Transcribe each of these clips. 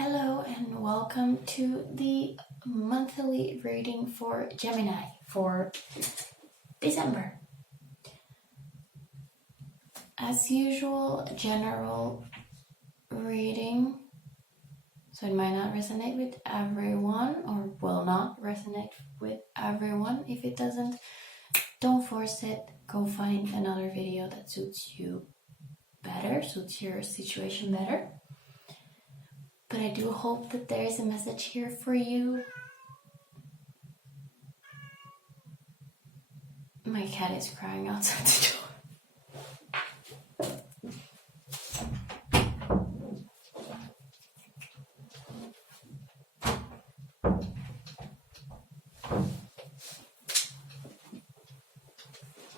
Hello and welcome to the monthly reading for Gemini for December. As usual, general reading, so it might not resonate with everyone or will not resonate with everyone. If it doesn't, don't force it. Go find another video that suits you better, suits your situation better. But I do hope that there is a message here for you. My cat is crying outside the door.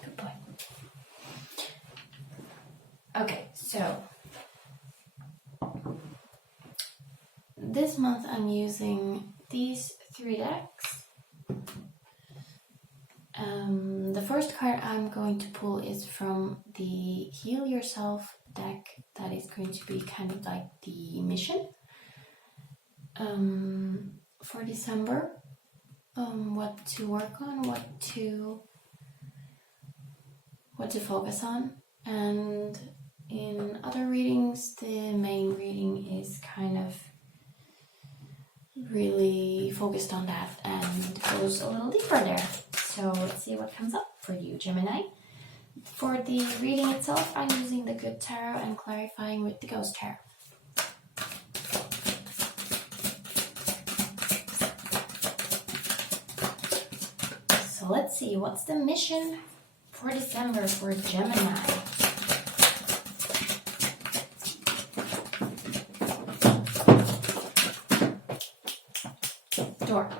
Good boy. Okay, so this month I'm using these 3 decks. The first card I'm going to pull is from the Heal Yourself deck. That is going to be kind of like the mission for December. What to work on, what to focus on. And in other readings, the main reading is kind of really focused on that and goes a little deeper there. So let's see what comes up for you, Gemini. For the reading itself, I'm using the Good Tarot and clarifying with the Ghost Tarot. So let's see, what's the mission for December for Gemini? Door.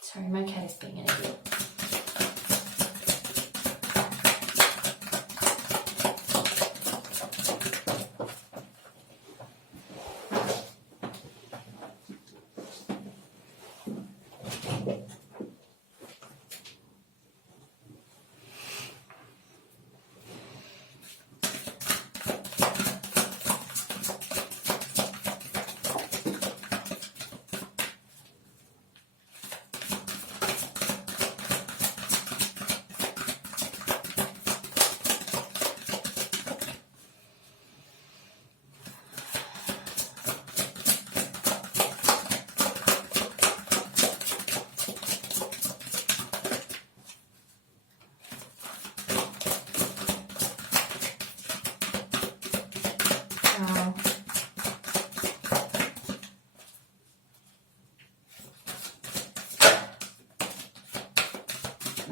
Sorry, my cat is being an idiot.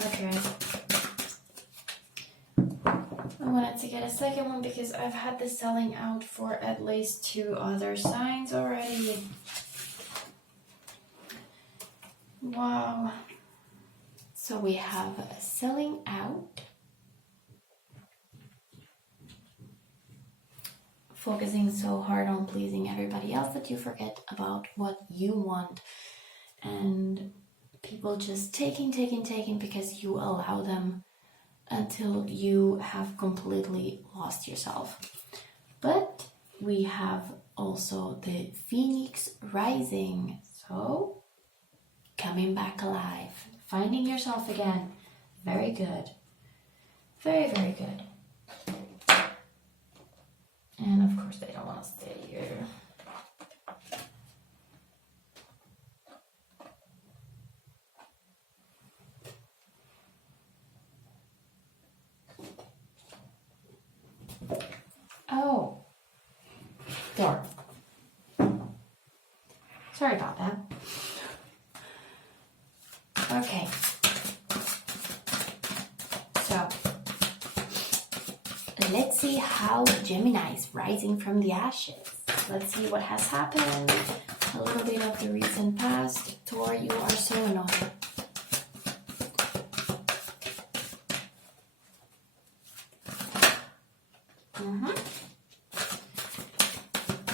Okay. I wanted to get a second one because I've had this selling out for at least 2 other signs already. Wow. So we have selling out, focusing so hard on pleasing everybody else that you forget about what you want, and people just taking because you allow them until you have completely lost yourself. But we have also the Phoenix rising, so coming back alive, finding yourself again. Very good. Very, very good. And of course they don't want to stay here. Oh, door. Sorry about that. Okay. So, let's see how Gemini is rising from the ashes. Let's see what has happened. A little bit of the recent past. Tor, you are so annoying.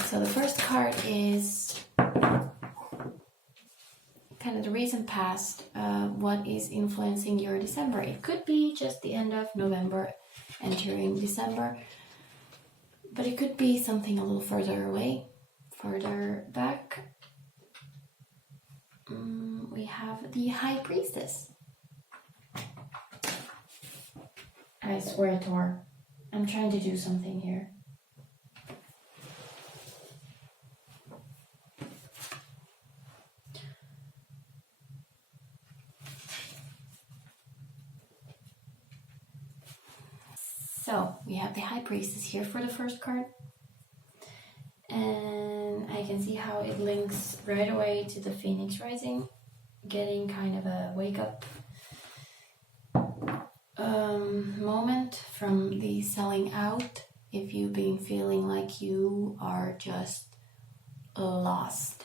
So the first card is kind of the recent past, what is influencing your December. It could be just the end of November, entering December. But it could be something a little further away, further back. We have the High Priestess. I swear, Tor, I'm trying to do something here. So, we have the High Priestess here for the first card. And I can see how it links right away to the Phoenix Rising. Getting kind of a wake-up moment from the selling out. If you've been feeling like you are just lost.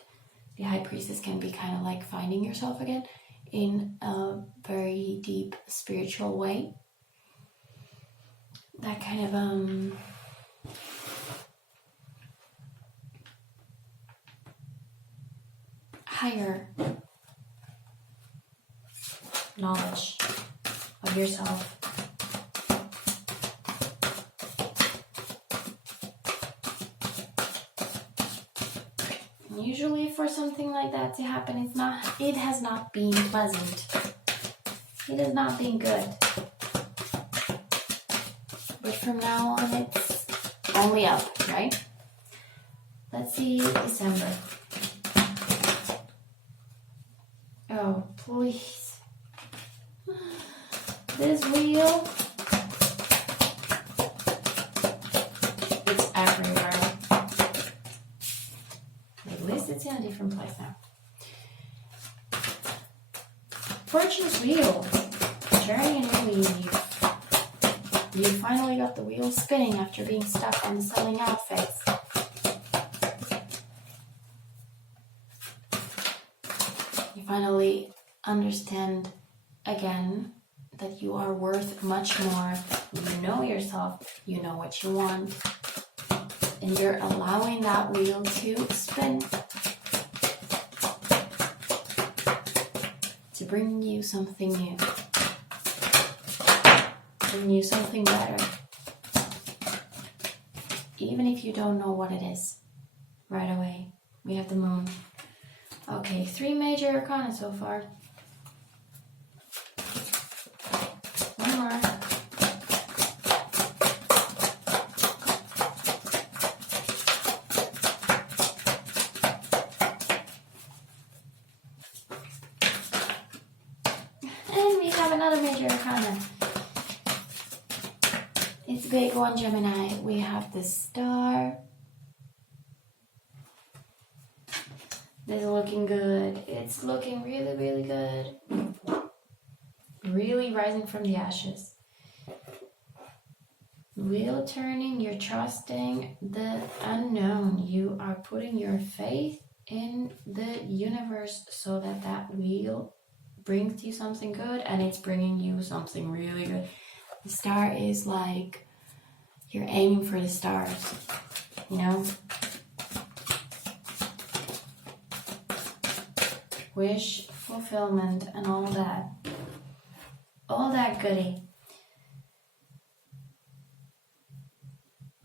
The High Priestess can be kind of like finding yourself again in a very deep spiritual way. That kind of higher knowledge of yourself. Usually for something like that to happen, it has not been pleasant. It has not been good. But from now on, it's only up, right? Let's see December. Oh, please. This wheel. It's everywhere. At least it's in a different place now. Fortune's wheel. Turning a new leaf. You finally got the wheel spinning after being stuck on the selling out phase. You finally understand again that you are worth much more. You know yourself, you know what you want, and you're allowing that wheel to spin to bring you something new, bring you something better, even if you don't know what it is right away. We have the moon. Okay, 3 major arcana so far. One more. And we have another major arcana. It's a big one, Gemini. We have the star. This is looking good. It's looking really, really good. Really rising from the ashes. Wheel turning, you're trusting the unknown. You are putting your faith in the universe so that that wheel brings you something good, and it's bringing you something really good. The star is like you're aiming for the stars, you know? Wish fulfillment and all that goodie.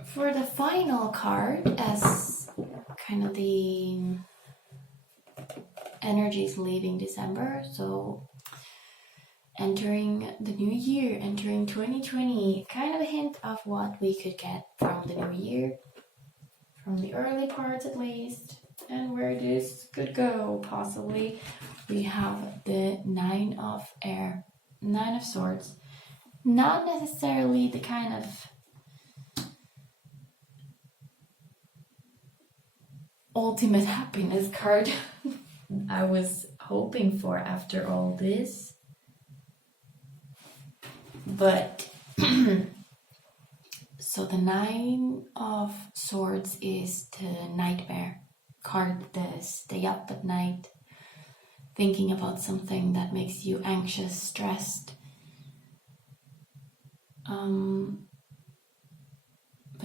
For the final card, as kind of the energies leaving December, so entering the new year, entering 2020, kind of a hint of what we could get from the new year, from the early parts at least, and where this could go, possibly. We have the 9 of Swords. Not necessarily the kind of ultimate happiness card I was hoping for after all this. But so the 9 of Swords is the nightmare card, the stay up at night thinking about something that makes you anxious, stressed. But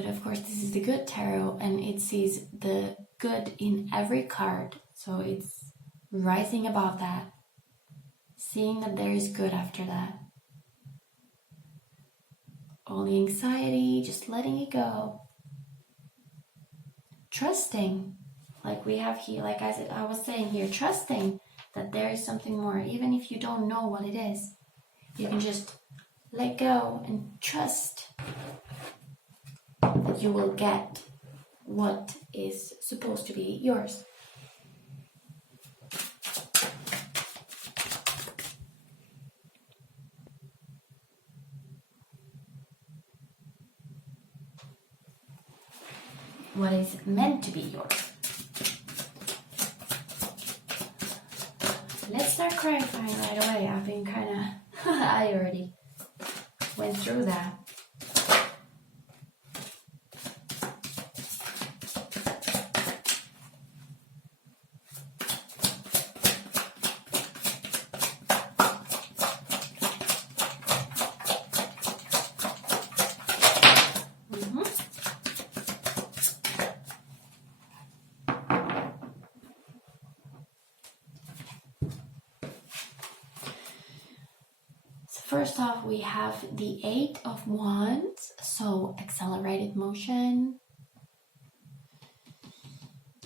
of course this is the good tarot, and it sees the good in every card, so it's rising above that, seeing that there is good after that. All the anxiety, just letting it go. trusting, like we have here, like I was saying here, trusting that there is something more, even if you don't know what it is. You can just let go and trust that you will get what is supposed to be yours. What is meant to be yours. Let's start clarifying right away. I've been kind of, I already went through that. First off, we have the 8 of Wands, so accelerated motion.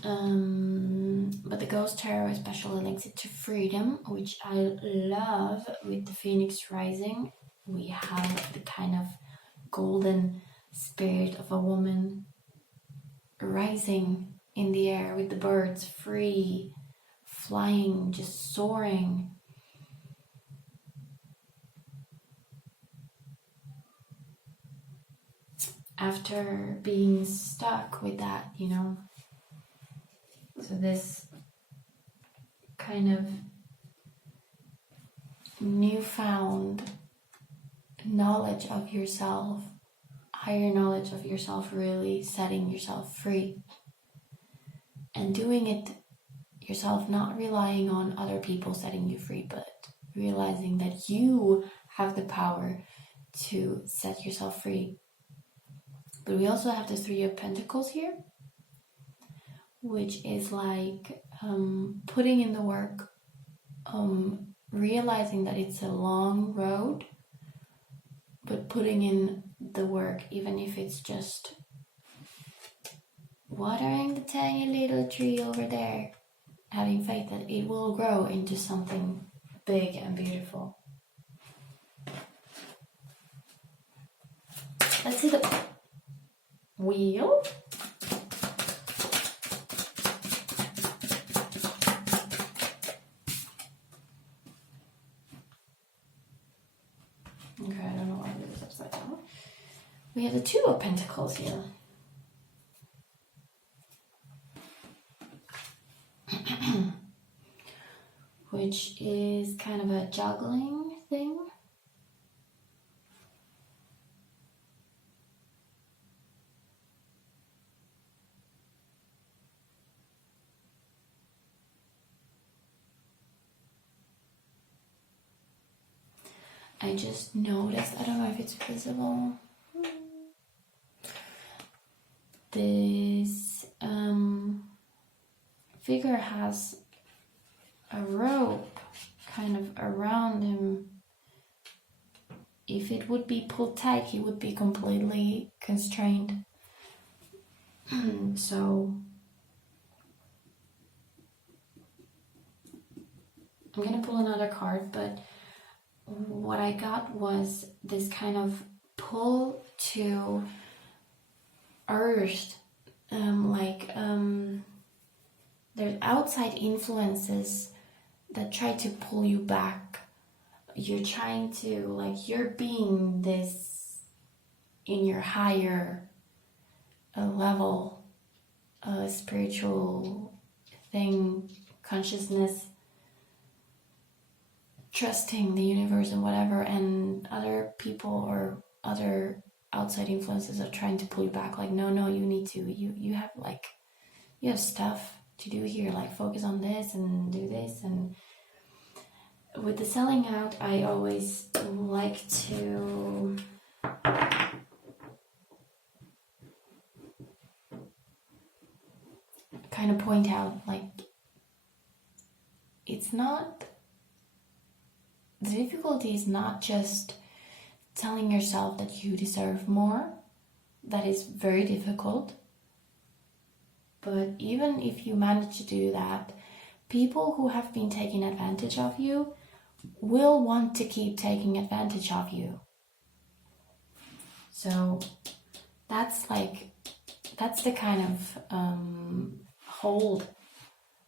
But the Ghost Tarot especially links it to freedom, which I love. With the Phoenix rising, we have the kind of golden spirit of a woman rising in the air with the birds, free, flying, just soaring. After being stuck with that, you know. So this kind of newfound knowledge of yourself, higher knowledge of yourself, really setting yourself free. And doing it yourself, not relying on other people setting you free, but realizing that you have the power to set yourself free. But we also have the 3 of Pentacles here, which is like putting in the work, realizing that it's a long road, but putting in the work, even if it's just watering the tiny little tree over there, having faith that it will grow into something big and beautiful. Let's see the Wheel. Okay, I don't know why I did this upside down. We have the 2 of Pentacles here. Which is kind of a juggling thing. I just noticed, I don't know if it's visible, this figure has a rope kind of around him. If it would be pulled tight, he would be completely constrained. So I'm gonna pull another card, but what I got was this kind of pull to earth, there's outside influences that try to pull you back. You're trying to, like, you're being this in your higher level, spiritual thing, consciousness, trusting the universe and whatever, and other people or other outside influences are trying to pull you back, like, no, you need to, you have stuff to do here, like, focus on this and do this. And with the selling out, I always like to kind of point out, like, it's not, the difficulty is not just telling yourself that you deserve more. That is very difficult. But even if you manage to do that, people who have been taking advantage of you will want to keep taking advantage of you. So that's the kind of hold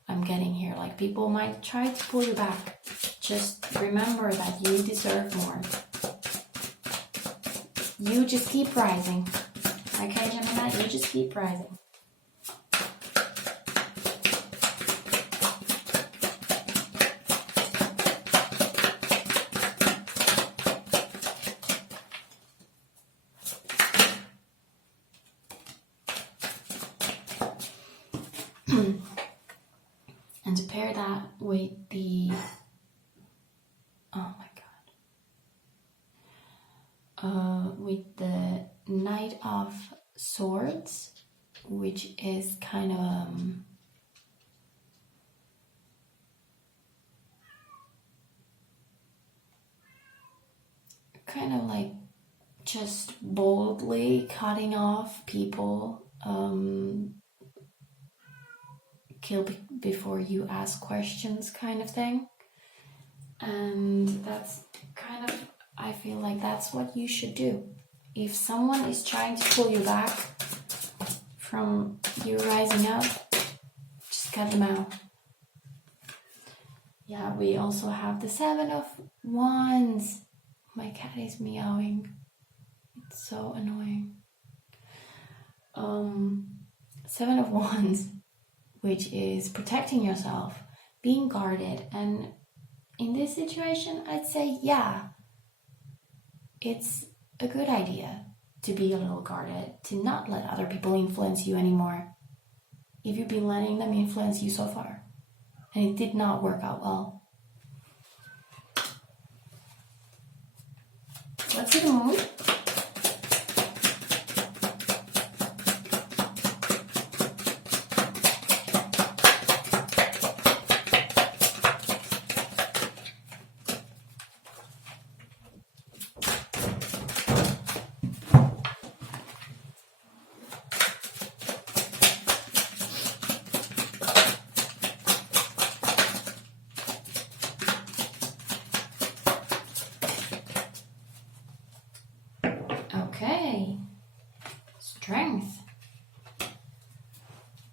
I'm getting here. Like, people might try to pull you back. Just remember that you deserve more. You just keep rising. Okay, Gemini, you just keep rising. And to pair that with the, oh my god, with the Knight of Swords, which is kind of like just boldly cutting off people, kill before you ask questions kind of thing. And that's kind of, I feel like that's what you should do. If someone is trying to pull you back from you rising up, just cut them out. Yeah, we also have the Seven of Wands. My cat is meowing. It's so annoying. Seven of Wands, which is protecting yourself, being guarded. And in this situation, I'd say, yeah, it's a good idea to be a little guarded, to not let other people influence you anymore. If you've been letting them influence you so far, and it did not work out well. Let's see the moon. Okay, strength.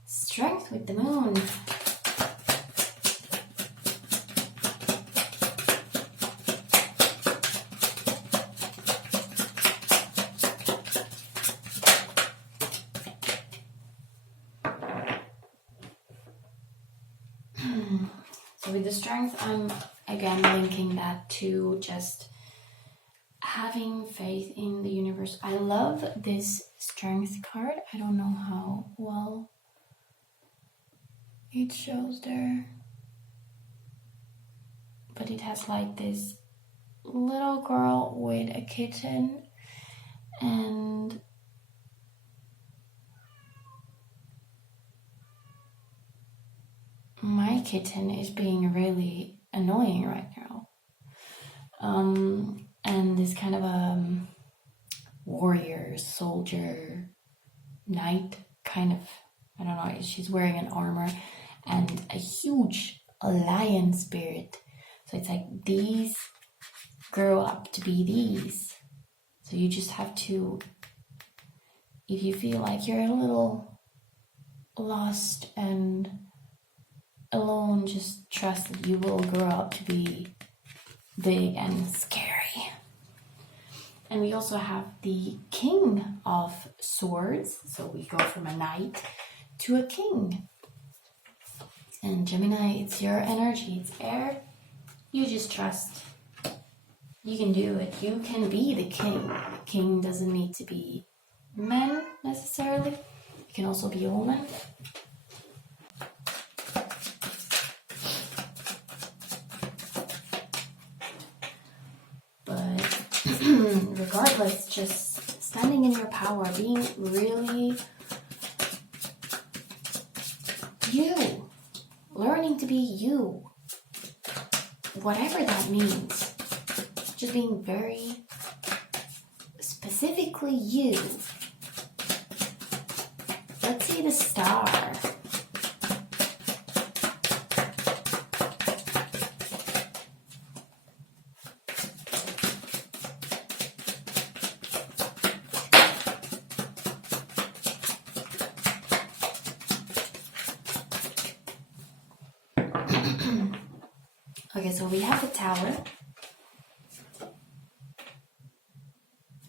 Strength with the moon. So with the strength, I'm again linking that to just having faith in the universe. I love this strength card. I don't know how well it shows there, but it has like this little girl with a kitten, and my kitten is being really annoying right now. And this kind of warrior, soldier, knight kind of, I don't know, she's wearing an armor and a huge lion spirit. So it's like these grow up to be these. So you just have to, if you feel like you're a little lost and alone, just trust that you will grow up to be big and scary. And we also have the King of Swords. So we go from a knight to a king. And Gemini, it's your energy, it's air. You just trust. You can do it. You can be the king. The king doesn't need to be men necessarily. It can also be a woman. Regardless, just standing in your power, being really you, learning to be you, whatever that means, just being very specifically you. Let's see the star. Okay, so we have the Tower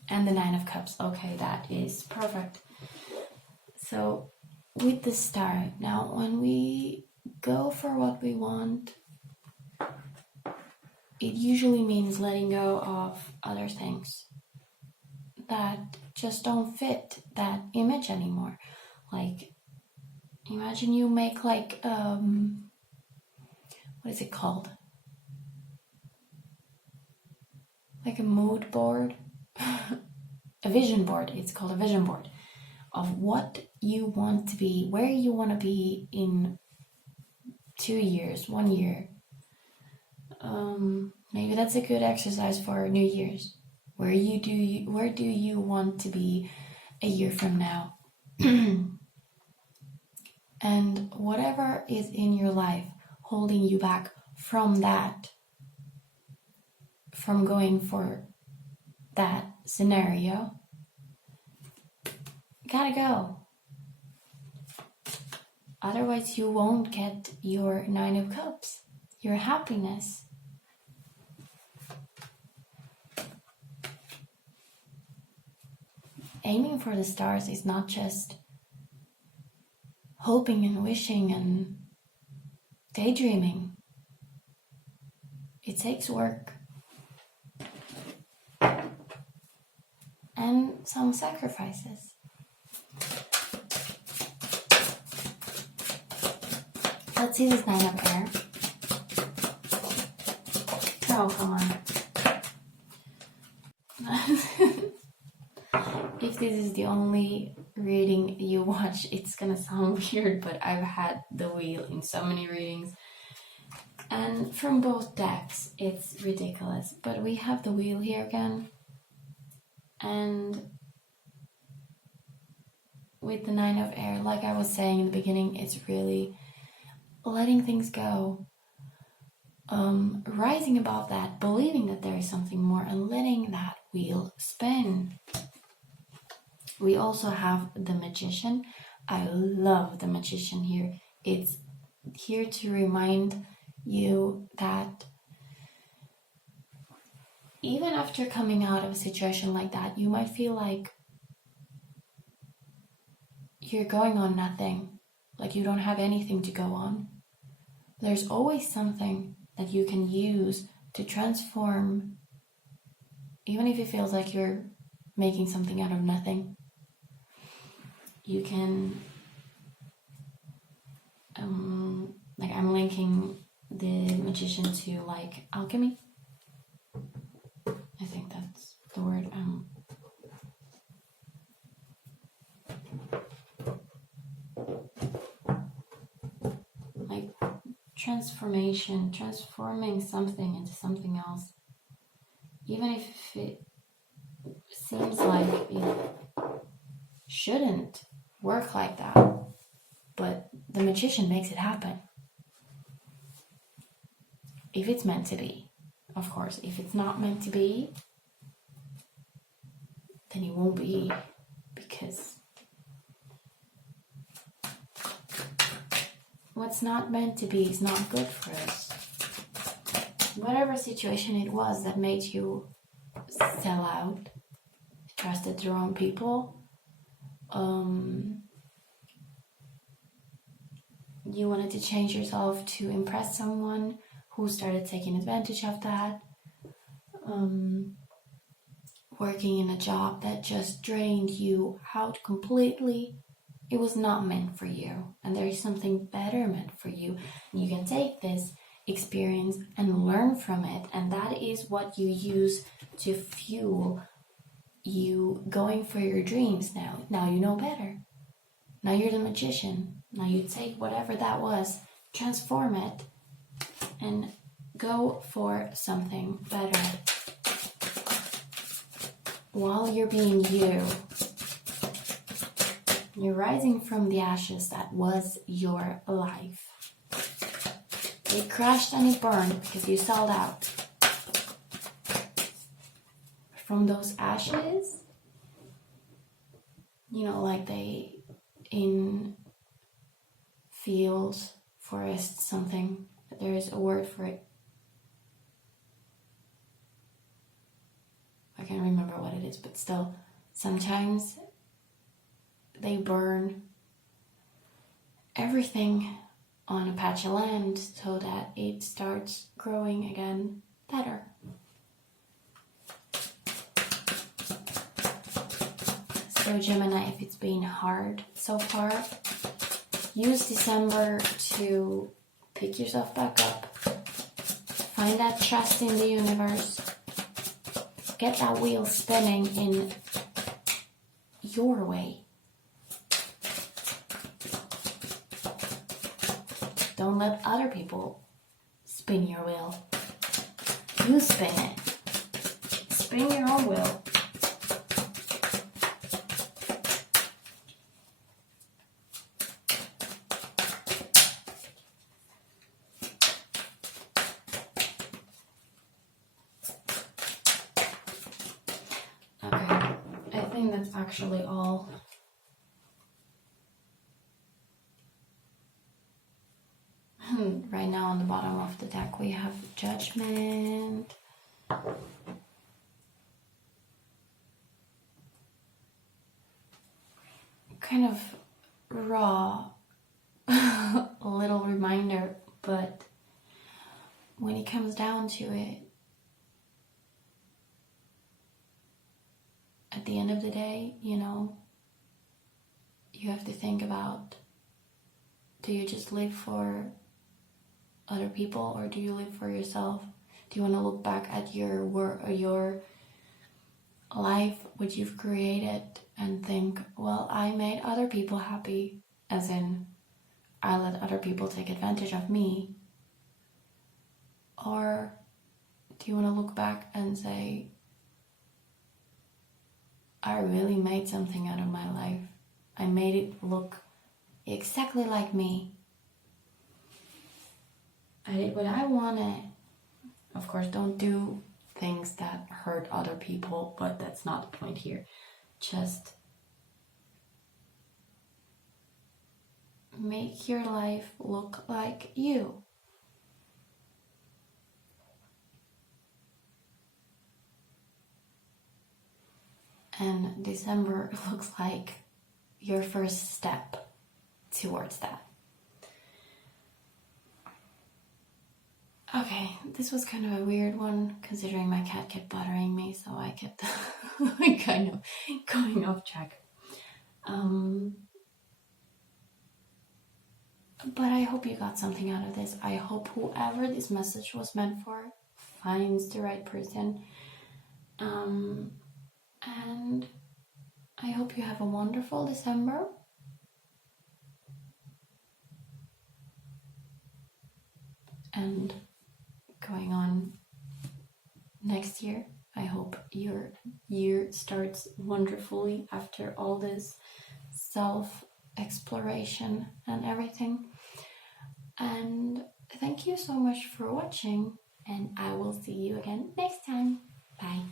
and the Nine of Cups. Okay, that is perfect. So with the Star, now when we go for what we want, it usually means letting go of other things that just don't fit that image anymore. Like, imagine you make like, what is it called? Like a mood board? A vision board. It's called a vision board of what you want to be, where you want to be in 2 years, 1 year. Maybe that's a good exercise for New Year's. Where do you want to be a year from now? And whatever is in your life holding you back from that, from going for that scenario, gotta go. Otherwise you won't get your Nine of Cups, your happiness. Aiming for the stars is not just hoping and wishing and daydreaming. It takes work and some sacrifices. Let's see this Nine of Air. Oh, come on. If this is the only reading you watch, it's gonna sound weird, but I've had the wheel in so many readings. And from both decks, it's ridiculous. But we have the wheel here again. And with the Nine of Air, like I was saying in the beginning, it's really letting things go. Rising above that, believing that there is something more, and letting that wheel spin. We also have the Magician. I love the Magician here. It's here to remind you that even after coming out of a situation like that, you might feel like you're going on nothing, like you don't have anything to go on. There's always something that you can use to transform, even if it feels like you're making something out of nothing. You can, like I'm linking the Magician to like alchemy. I think that's the word. Like transformation, transforming something into something else. Even if it seems like it shouldn't work like that, but the Magician makes it happen. If it's meant to be, of course. If it's not meant to be, then it won't be, because what's not meant to be is not good for us. Whatever situation it was that made you sell out, trusted the wrong people, you wanted to change yourself to impress someone who started taking advantage of that, working in a job that just drained you out completely. It was not meant for you, and there is something better meant for you. And you can take this experience and learn from it, and that is what you use to fuel you going for your dreams now. Now you know better. Now you're the Magician. Now you take whatever that was, transform it, and go for something better. While you're being you, you're rising from the ashes that was your life. It crashed and it burned because you sold out. From those ashes, you know, like they in fields, forests, something, there is a word for it. can't remember what it is, but still, sometimes they burn everything on a patch of land so that it starts growing again better. So Gemini, if it's been hard so far, use December to pick yourself back up, find that trust in the universe, get that wheel spinning in your way. Don't let other people spin your wheel. You spin it. Spin your own wheel. Okay, I think that's actually all. Right now on the bottom of the deck we have Judgment. Kind of raw little reminder, but when it comes down to it, at the end of the day, you know, you have to think about, do you just live for other people or do you live for yourself? Do you want to look back at your work or your life, which you've created, and think, well, I made other people happy, as in I let other people take advantage of me? Or do you want to look back and say, I really made something out of my life. I made it look exactly like me. I did what I wanted. Of course, don't do things that hurt other people, but that's not the point here. Just make your life look like you. And December looks like your first step towards that. Okay, this was kind of a weird one, considering my cat kept bothering me, so I kept kind of going off track. But I hope you got something out of this. I hope whoever this message was meant for finds the right person. And I hope you have a wonderful December. And going on next year, I hope your year starts wonderfully after all this self-exploration and everything. And thank you so much for watching, and I will see you again next time. Bye.